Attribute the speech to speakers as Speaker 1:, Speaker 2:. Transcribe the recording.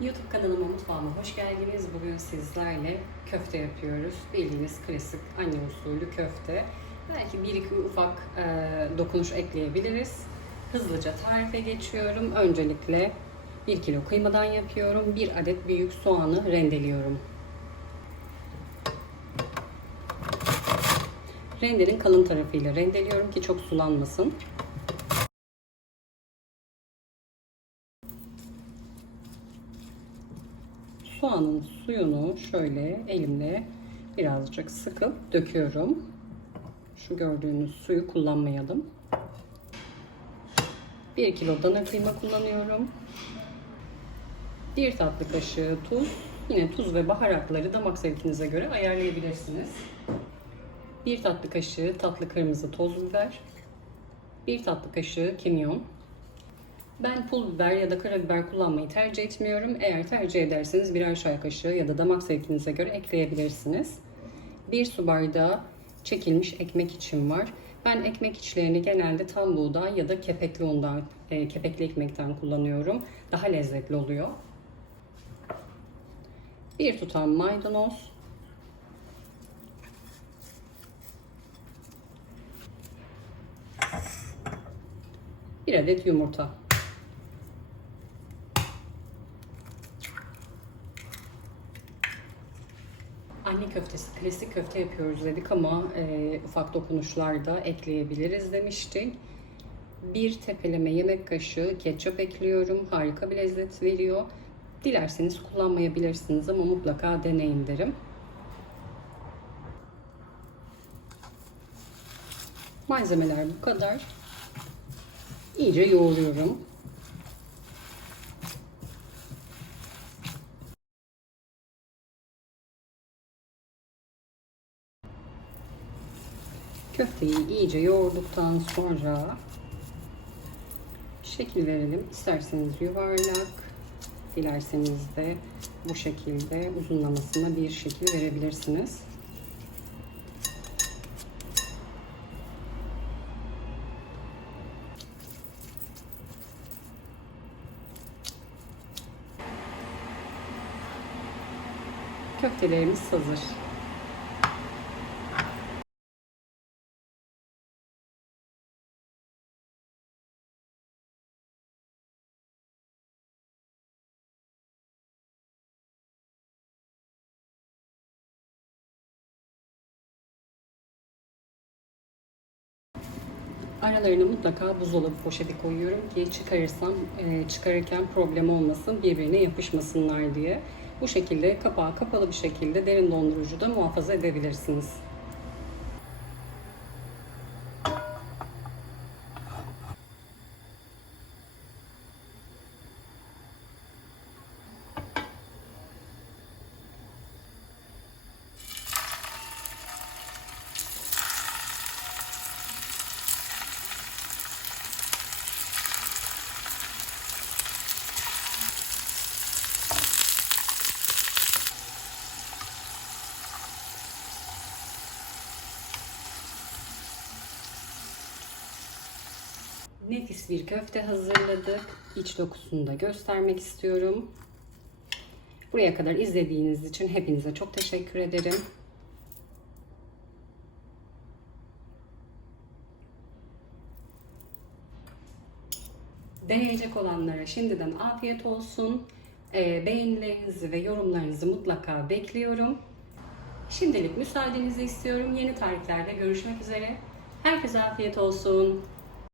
Speaker 1: YouTube kanalıma mutfağıma hoş geldiniz. Bugün sizlerle köfte yapıyoruz. Bildiğiniz klasik anne usulü köfte. Belki bir iki ufak e, dokunuş ekleyebiliriz. Hızlıca tarife geçiyorum. Öncelikle 1 kilo kıymadan yapıyorum. 1 adet büyük soğanı rendeliyorum. Rendenin kalın tarafıyla rendeliyorum ki çok sulanmasın. Soğanın suyunu şöyle elimle birazcık sıkıp döküyorum. Şu gördüğünüz suyu kullanmayalım. 1 kilo dana kıyma kullanıyorum. 1 tatlı kaşığı tuz. Yine tuz ve baharatları damak zevkinize göre ayarlayabilirsiniz. 1 tatlı kaşığı tatlı kırmızı toz biber. 1 tatlı kaşığı kimyon. Ben pul biber ya da karabiber kullanmayı tercih etmiyorum. Eğer tercih ederseniz birer çay kaşığı ya da damak zevkinize göre ekleyebilirsiniz. Bir su bardağı çekilmiş ekmek için var. Ben ekmek içlerini genelde tam buğday ya da kepekli undan, e, kepekli ekmekten kullanıyorum. Daha lezzetli oluyor. Bir tutam maydanoz. Bir adet yumurta. Anne köftesi, klasik köfte yapıyoruz dedik ama e, ufak dokunuşlar da ekleyebiliriz demiştik. Bir tepeleme yemek kaşığı ketçap ekliyorum. Harika bir lezzet veriyor. Dilerseniz kullanmayabilirsiniz ama mutlaka deneyin derim. Malzemeler bu kadar. İyice yoğuruyorum. Köfteyi iyice yoğurduktan sonra şekil verelim. İsterseniz yuvarlak, dilerseniz de bu şekilde uzunlamasına bir şekil verebilirsiniz. Köftelerimiz hazır. Aralarına mutlaka buzdolabı poşeti koyuyorum ki çıkarırsam e, çıkarırken problem olmasın, birbirine yapışmasınlar diye. Bu şekilde kapağı kapalı bir şekilde derin dondurucuda muhafaza edebilirsiniz. Nefis bir köfte hazırladık. İç dokusunu da göstermek istiyorum. Buraya kadar izlediğiniz için hepinize çok teşekkür ederim. Deneyecek olanlara şimdiden afiyet olsun. Ee, beğenilerinizi ve yorumlarınızı mutlaka bekliyorum. Şimdilik müsaadenizi istiyorum. Yeni tariflerde görüşmek üzere. Herkese afiyet olsun.